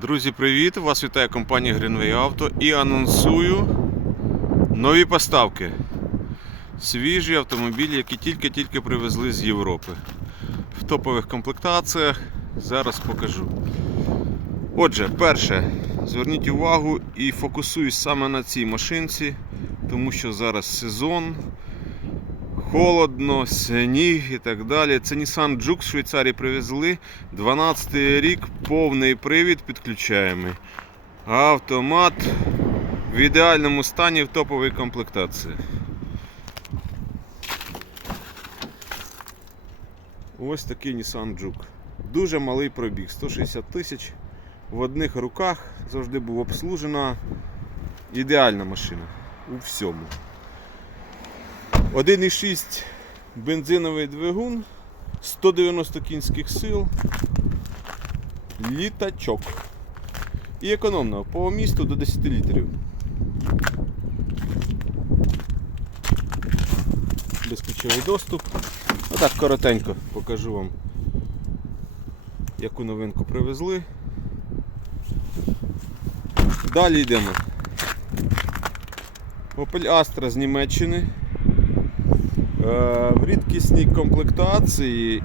Друзі, привіт! Вас вітає компанія Greenway Auto і анонсую нові поставки. Свіжі автомобілі, які тільки-тільки привезли з Європи. В топових комплектаціях зараз покажу. Отже, перше, зверніть увагу і фокусуюсь саме на цій машинці, тому що зараз сезон, холодно, сніг і так далі. Це Nissan Juke з Швейцарії привезли. 12 рік, повний привід підключаємий. Автомат в ідеальному стані в топовій комплектації. Ось такий Nissan Juke. Дуже малий пробіг, 160 тисяч. В одних руках завжди був обслужена. Ідеальна машина у всьому. 1,6 бензиновий двигун, 190 кінських сил, літачок. І економно по місту до 10 літрів. Безключовий доступ. Отак коротенько покажу вам, яку новинку привезли. Далі йдемо. Opel Astra з Німеччини. Е, В рідкісній комплектації.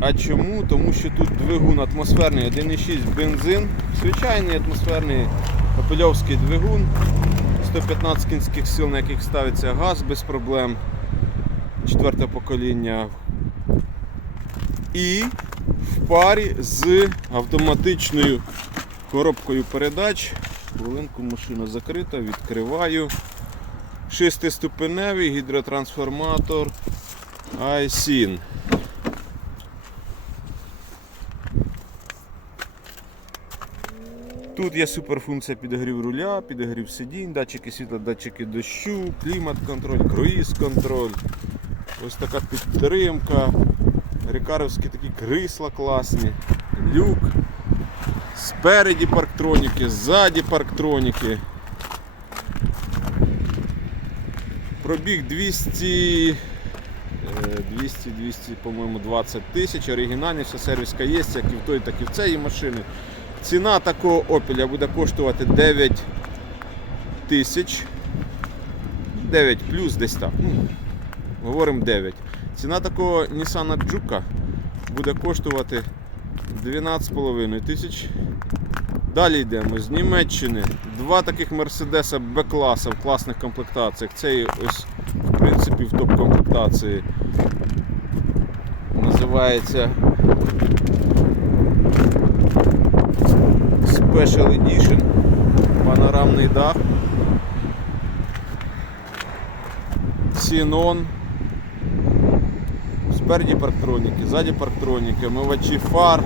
А чому? Тому що тут двигун атмосферний 1,6 бензин, звичайний атмосферний опельовський двигун, 115 кінських сил, на яких ставиться газ без проблем. Четверте покоління. І в парі з автоматичною коробкою передач. Хвилинку машина закрита, відкриваю. Шестиступеневий гідротрансформатор iSyn. Тут є суперфункція підігрів руля, підігрів сидінь, датчики світла, датчики дощу, клімат-контроль, круїз-контроль. Ось така підтримка. Рікаровські такі крісла класні, люк. Спереді парктроніки, ззаді парктроніки. Пробіг 200, 200, 200, по-моєму, 20 тисяч. Оригінальний, вся сервіска є, як і в той, так і в цієї машини. Ціна такого Opel буде коштувати 9 тисяч. 9 плюс десь так. Ну, говоримо 9. Ціна такого Nissan Juke буде коштувати 12,5 тисяч. Далі йдемо з Німеччини. Два таких Мерседеса Б-класа в класних комплектаціях. Цей ось, в принципі, в топ-комплектації. Називається Special Edition. Панорамний дах. Xenon. Спереді парктроніки, ззаді парктроніки, омивачі фар.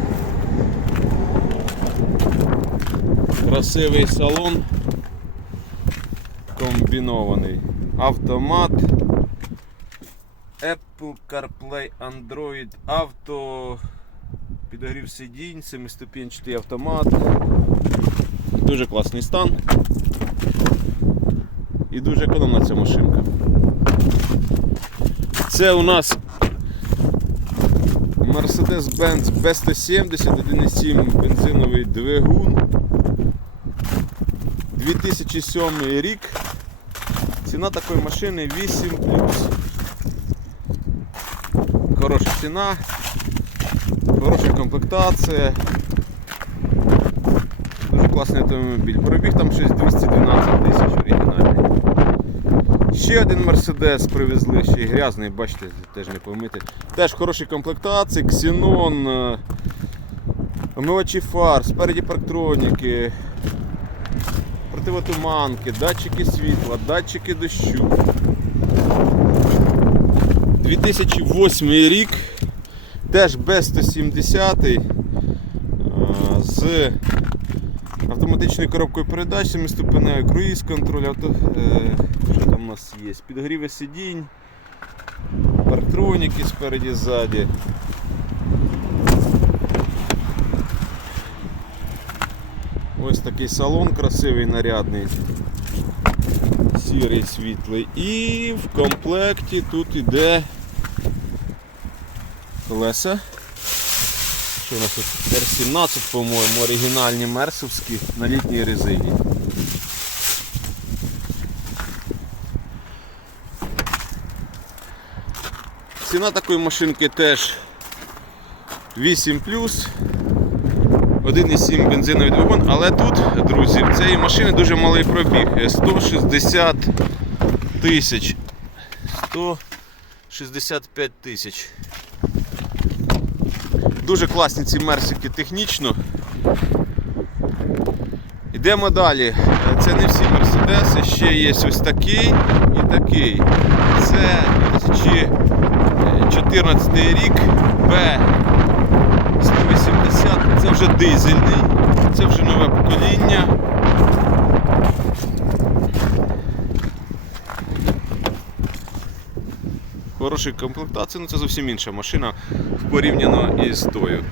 Красивий салон комбінований. Автомат. Apple CarPlay Android Auto. Підогрів сидінь, 7-ступінчатий автомат. Дуже класний стан. І дуже економна ця машинка. Це у нас Mercedes-Benz B170 1.7 бензиновий двигун. 2007 рік. Ціна такої машини 8 Хороша ціна, хороша комплектація. Дуже класний автомобіль. Пробіг там щось 212 тисяч оригінальний. Ще один Мерседес привезли, ще й грязний, бачите, теж не помити. Теж хороші комплектації, ксенон, е, омивачі фар, спереді парктроніки, противотуманки, датчики світла, датчики дощу. 2008 рік, теж Б170 з автоматичною коробкою передач, семиступеневий круїз контроль, авто, е, що там у нас є? Підгріви сидінь, парктроніки спереді ззаді. Ось такий салон красивий, нарядний, сірий світлий. І в комплекті тут іде колеса. Що у нас тут R17, по-моєму, оригінальні мерсовські на літній резині. Ціна такої машинки теж 8 1,7 бензиновий двигун, але тут, друзі, в цієї машини дуже малий пробіг. е, 160 тисяч. 165 тисяч. Дуже класні ці мерсики технічно. Йдемо далі. Е, Це не всі мерседеси, ще є ось такий і такий. Це 2014 рік Б 180, це вже дизельний, це вже нове покоління. Хороший комплектації, ну це зовсім інша машина порівняно із тою.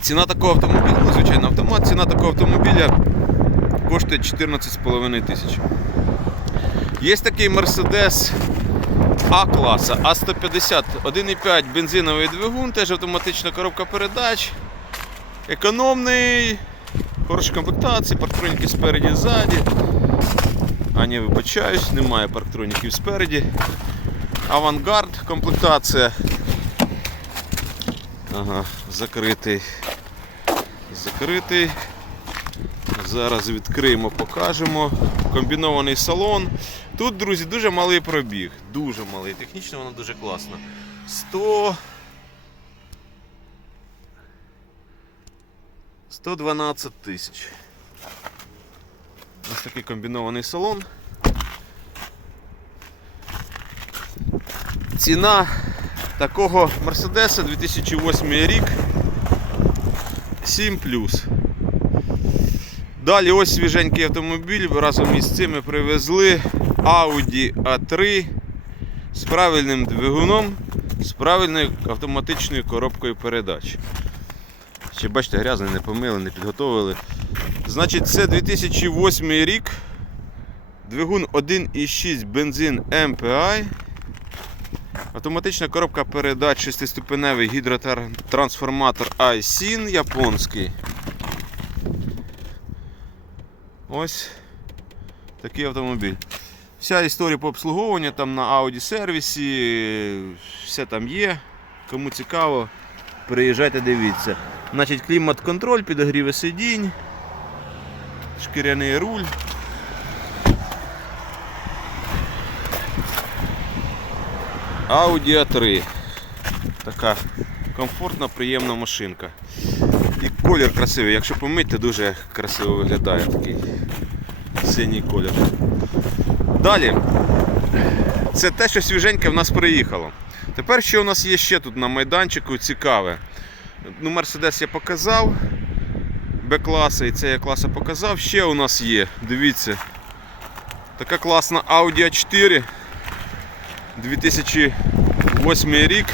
Ціна такого автомобіля, ну, звичайно, автомат, ціна такого автомобіля коштує 14,5 тисяч. Є такий Mercedes А-класа А150, 1,5 бензиновий двигун, теж автоматична коробка передач. Економний, хороші комплектації, парктроніки спереді ззаді. А ні, вибачаюсь, немає парктроніків спереді. Авангард комплектація. Ага, закритий. Закритий. Зараз відкриємо, покажемо. Комбінований салон. Тут, друзі, дуже малий пробіг. Дуже малий. Технічно воно дуже класно. 100. 112 тисяч. Ось такий комбінований салон. Ціна такого Мерседеса 2008 рік 7 Далі ось свіженький автомобіль разом із цим ми привезли Audi A3 з правильним двигуном, з правильною автоматичною коробкою передач. Ще бачите, грязний, не помили, не підготовили. Значить, це 2008 рік. Двигун 1,6 бензин MPI. Автоматична коробка передач 6-ступеневий гідротрансформатор iSIN японський. Ось такий автомобіль. Вся історія по обслуговуванню там на Audi сервісі, все там є. Кому цікаво, приїжджайте, дивіться. Значить, клімат-контроль, підогріви сидінь, шкіряний руль. Audi A3. Така комфортна, приємна машинка. І колір красивий, якщо помити, дуже красиво виглядає такий синій колір. Далі. Це те, що свіженьке в нас приїхало. Тепер що у нас є ще тут на майданчику цікаве. Ну, Мерседес я показав. Б-класа і це я класа показав. Ще у нас є, дивіться, така класна Audi A4 2008 рік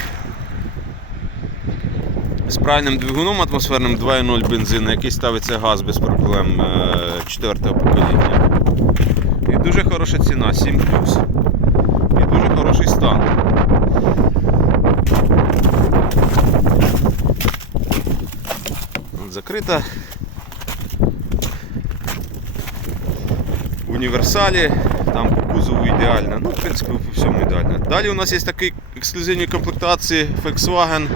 з правильним двигуном атмосферним 2.0 бензин, який ставиться газ без проблем 4-го покоління. І дуже хороша ціна, 7 І дуже хороший стан. Закрита. Універсалі, там по кузову ідеально, ну, в принципі, по всьому ідеально. Далі у нас є такий ексклюзивні комплектації Volkswagen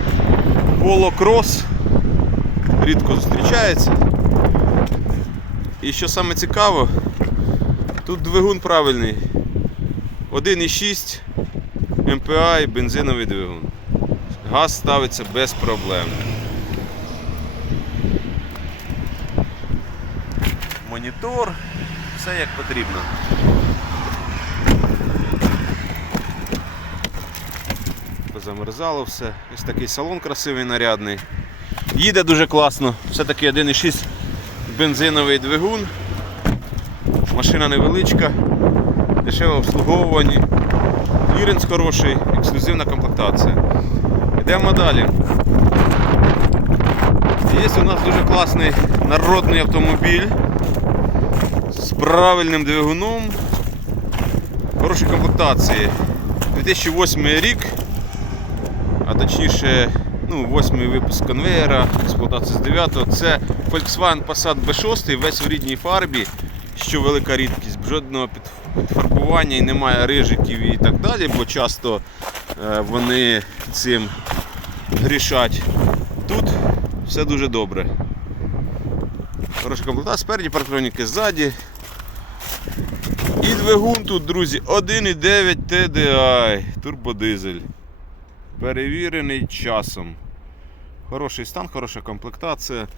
Cross. Рідко зустрічається. І що саме цікаво, тут двигун правильний. 1,6 MPI бензиновий двигун. Газ ставиться без проблем. Монітор, все як потрібно. Позамерзало все. Ось такий салон красивий, нарядний. Їде дуже класно. Все-таки 1,6 бензиновий двигун. Машина невеличка, дешеве обслуговування. Кліренс хороший, ексклюзивна комплектація. Йдемо далі. Є у нас дуже класний народний автомобіль з правильним двигуном, Хороші комплектації. 2008 рік, точніше, ну, 8 випуск конвейера, експлуатація з 9-го. Це Volkswagen Passat B6, весь в рідній фарбі, що велика рідкість, жодного підфарбування і немає рижиків і так далі, бо часто е, вони цим грішать. Тут все дуже добре. Хороша комплектація, спереді парктроніки ззаді. І двигун тут, друзі, 1,9 TDI, турбодизель. Перевірений часом. Хороший стан, хороша комплектація.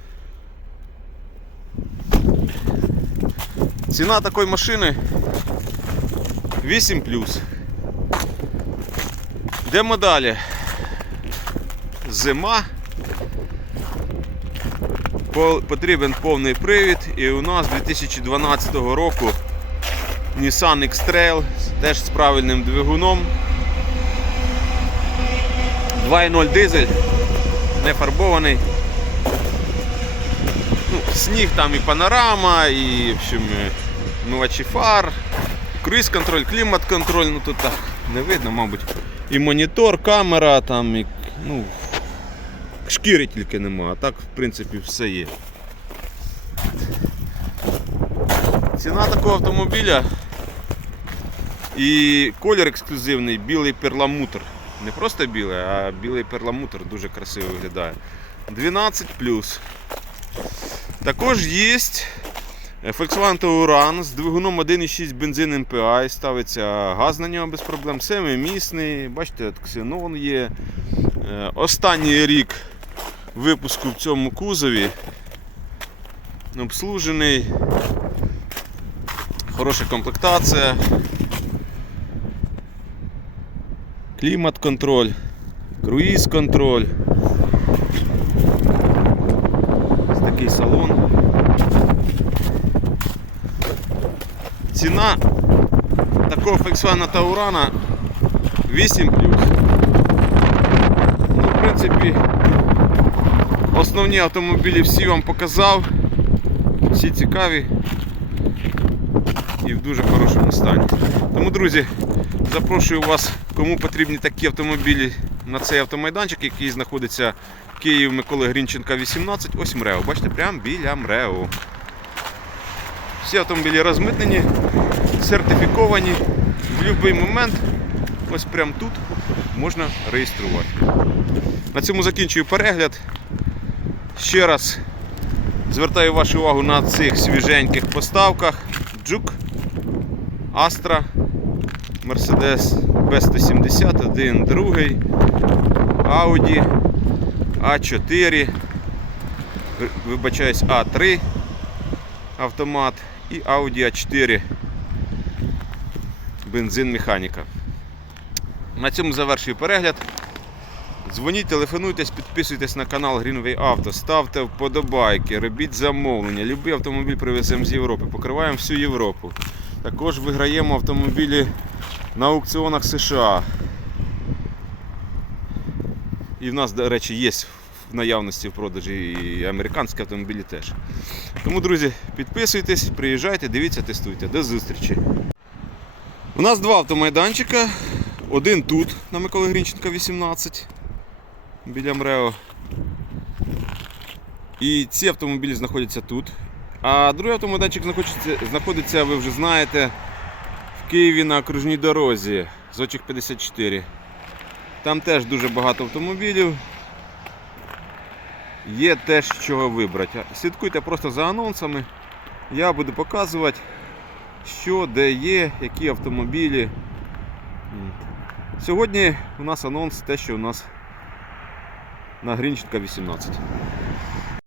Ціна такої машини 8 Йдемо далі. Зима. Потрібен повний привід і у нас 2012 року Nissan X-Trail теж з правильним двигуном. 2.0 дизель, не фарбований. Ну, сніг там і панорама, і в общем, е, мивачі фар, круїз-контроль, клімат-контроль, ну тут так не видно, мабуть. І монітор, камера, там, і, ну, шкіри тільки нема, а так, в принципі, все є. Ціна такого автомобіля і колір ексклюзивний, білий перламутр. Не просто білий, а білий перламутр дуже красиво виглядає. 12 Також є Volkswagen Touran з двигуном 1,6 бензин MPI. Ставиться газ на нього без проблем. Семимісний, бачите, ксенон є. Е, Останній рік випуску в цьому кузові. Обслужений. Хороша комплектація. Клімат-контроль, круїз-контроль. Ось такий салон. Ціна такого Volkswagen Taurana 8 Ну, в принципі, основні автомобілі всі вам показав. Всі цікаві і в дуже хорошому стані. Тому, друзі, запрошую вас, кому потрібні такі автомобілі на цей автомайданчик, який знаходиться в Києві Миколи Грінченка 18, ось МРЕО. Бачите, прямо біля МРЕО. Всі автомобілі розмитнені, сертифіковані. В будь-який момент, ось прямо тут, можна реєструвати. На цьому закінчую перегляд. Ще раз звертаю вашу увагу на цих свіженьких поставках. Джук, Астра, Мерседес B171, другий, Audi A4, ви- вибачаюсь, A3 автомат і Audi A4 бензин механіка. На цьому завершую перегляд. Дзвоніть, телефонуйтесь, підписуйтесь на канал Greenway Auto, ставте вподобайки, робіть замовлення. Любий автомобіль привеземо з Європи, покриваємо всю Європу. Також виграємо автомобілі на аукціонах США. І в нас, до речі, є в наявності в продажі і американські автомобілі теж. Тому, друзі, підписуйтесь, приїжджайте, дивіться, тестуйте. До зустрічі. У нас два автомайданчика. Один тут, на Миколи Грінченка 18, біля МРЕО. І ці автомобілі знаходяться тут. А другий автомайданчик знаходиться, знаходиться, ви вже знаєте, Києві на окружній дорозі Зочик 54. Там теж дуже багато автомобілів. Є теж з чого вибрати. Слідкуйте просто за анонсами. Я буду показувати, що де є, які автомобілі. Сьогодні у нас анонс те, що у нас на Грінченка 18.